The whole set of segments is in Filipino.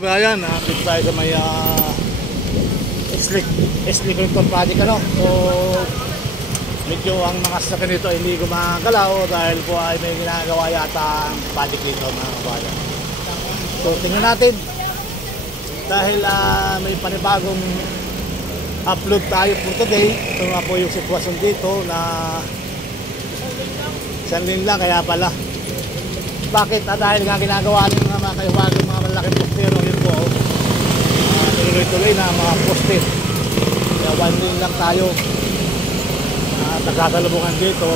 Ayan, dito tayo sa may Slick Rector Project, ano. So medyo ang mga sasakyan nito ay hindi gumagalaw dahil po ay may ginagawa yata ang project dito, mga kabayan. So tingnan natin dahil may panibagong upload tayo for today. Ito nga po yung sitwasyon dito na sandin lang, kaya pala. Bakit? Dahil nga ginagawa ng mga kaiwagang mga malaking postero, yun po, tuloy-tuloy na mga poste. Kaya one lane lang tayo nagkasalubungan dito.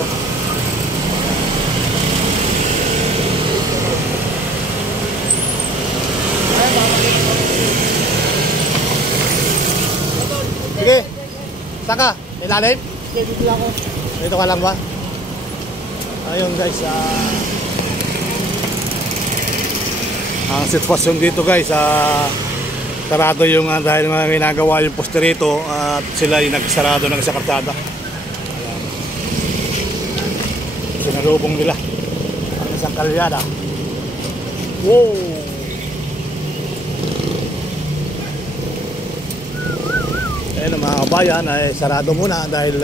Sige, saan ka? Ilalim? Sige, dito lang ako. Dito ka lang ba? Ayun guys, ang sitwasyon dito guys, sarado yung dahil mga ginagawa yung poste rito at sila ay nagsarado ng isang kalsada. Sinalubong nila ang isang kalyada. Wow! Ayun mga kabayan, ay sarado muna dahil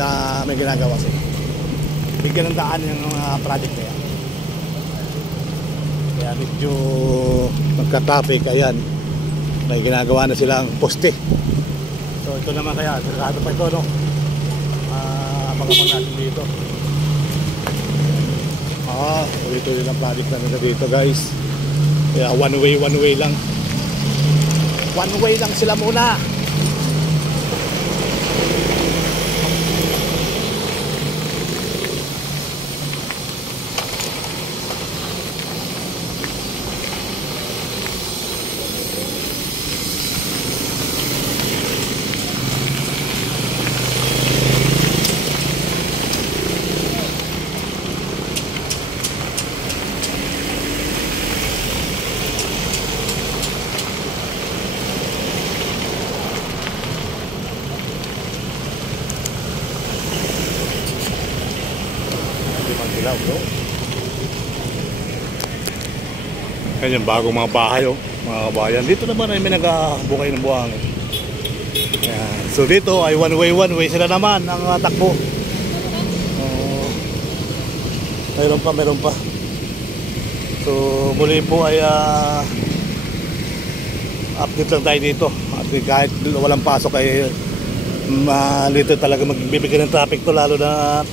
may ginagawa sila. Bigyan ng daan yung project na yan. Kaya medyo magka-traffic. Ayan, may ginagawa na silang poste. So ito naman, kaya sarado pa ito, no? Pagkapag natin dito. Ito yung project na nila dito guys. Kaya one way lang. One way lang sila muna. Yan yung bagong mga bahay, mga kabayan. Dito naman ay may nagbukay ng buhangin. So dito ay one way sila naman ang takbo. Meron pa. So muli po ay update lang tayo dito. At kahit walang pasok ay malito talaga magbibigay ng traffic to, lalo na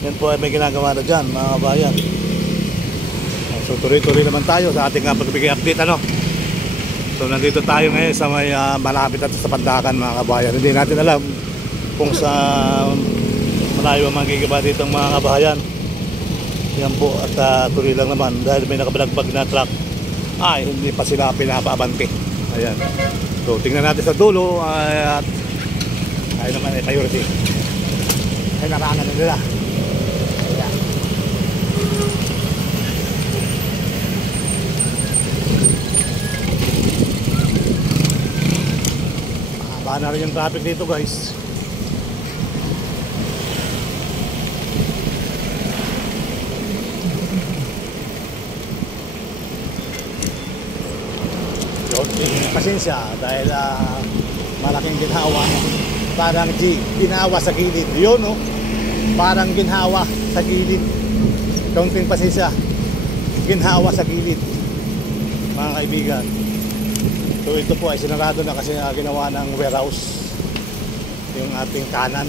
yan po ay may ginagawa na dyan, mga kabayan. So tuloy-tuloy naman tayo sa ating pagbigay update, ano. So nandito tayo ngayon sa may malapit at sa Pandakan, mga kabayan. Hindi natin alam kung sa malayo ang magigiba dito ang mga kabayan. Yan po, at tuloy lang naman dahil may nakabalagbag na truck. Hindi pa sila pinapaabante. Ayan. So tingnan natin sa dulo at ayun naman ay priority. Ay narangan na nila. Ayan. Mahaba na rin yung traffic dito guys. Pasensya dahil malaking ginhawa, parang ginhawa sa gilid yun, no? Parang ginhawa sa gilid. Kaunting pasensya, ginhawa sa gilid, mga kaibigan. So ito po ay sinarado na kasi ginawa ng warehouse yung ating kanan.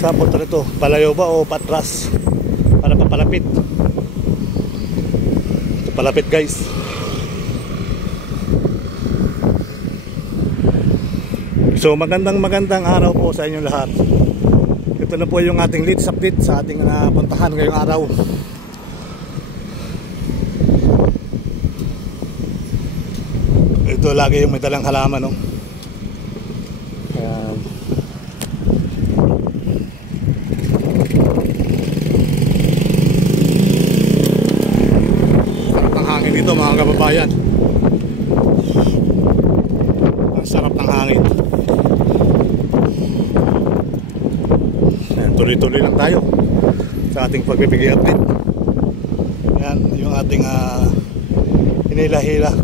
Saan punta nito? Palayo ba o patras? Para papalapit. Ito palapit guys. So magandang araw po sa inyong lahat. Ito na po yung ating latest update sa ating puntahan ngayong araw. Ito lagi yung may dalang halaman, no? Ayan. Sarap ng hangin dito, mga kababayan. Ang sarap ng hangin. Ayan, tuloy-tuloy lang tayo sa ating pagbibigay update. Ayan, yung ating hinila-hila.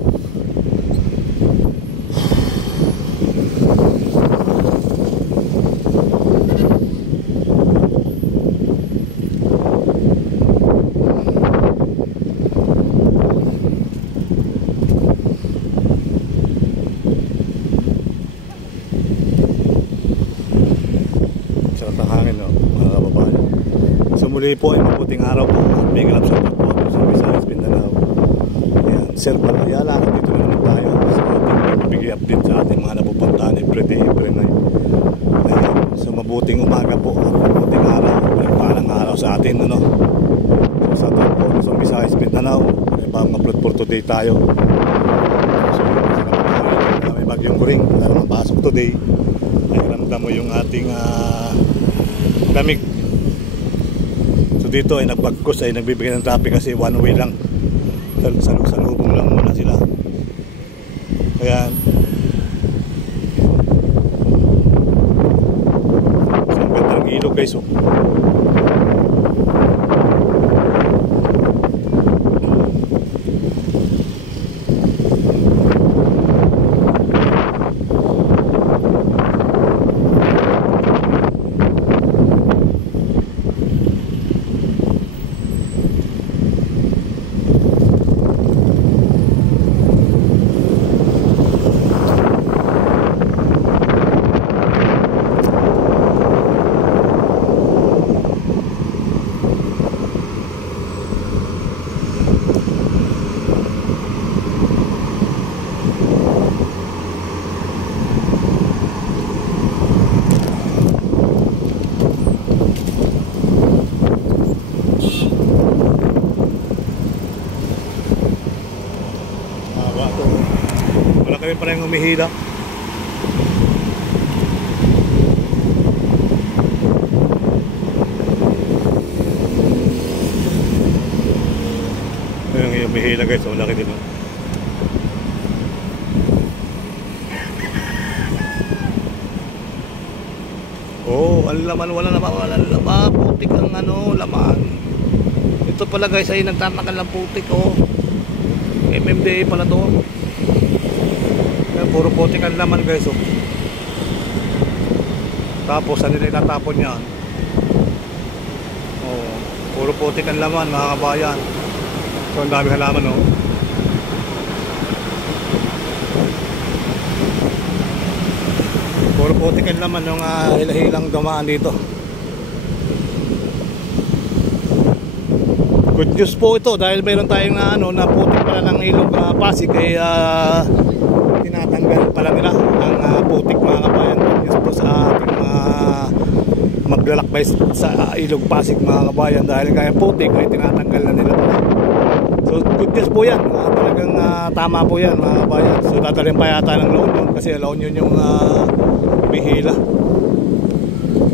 Muli po ay mabuting araw po at may ganap sa po sa Visayas, Mindanao. Ayan, Sir Palayala, dito naman tayo sa ating pagbibigay update sa ating mga napupuntahan everyday, every night. Ayan, so mabuting umaga po at mabuting araw, parang araw sa atin, ano? Sa atin po sa Visayas, Mindanao, may pang-upload for today tayo. So may bagyong kuring na mapasok today. Ay ramdam mo yung ating lamig. So dito ay nagbagkos, ay nagbibigay ng traffic kasi one way lang, salubong lang muna sila. Ayan, so ang ganda ng ilog guys, oh. Wala kami pa rin umihila. Ayun yung umihila guys, wala kayo dito. Oh, ang laman, wala laman, putik ang laman. Ito pala guys ay nagtatakan ng putik, oh. MMDA pala to. Puro putik ang laman guys, oh. Tapos ano nila itatapon yan? Oh, puro putik ang laman mga kabayan. So ang dami halaman, oh. Puro putik ang laman yung hilahilang dumaan dito. Good news po ito dahil mayroon tayong na putik pala ng ilog Pasig ay tinatanggal pala nila ang putik mga kabayan. Good news po sa ating maglalakbay sa ilog Pasig mga kabayan dahil kaya putik ay tinatanggal na nila pala. So good news po yan, talagang tama po yan mga kabayan. So dadalhin pa yata ng La Union kasi La Union yung bihila.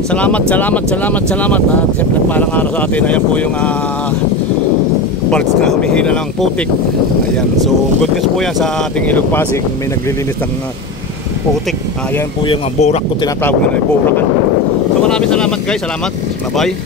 Salamat at siyempre parang araw sa atin. Ayan po yung parts na humihila ng putik. Ayan, so good news po yan sa ating ilog Pasig. May naglilinis ng putik. Ayan po yung burak ko tinatawag na burakan. So maraming salamat guys, salamat, bye bye.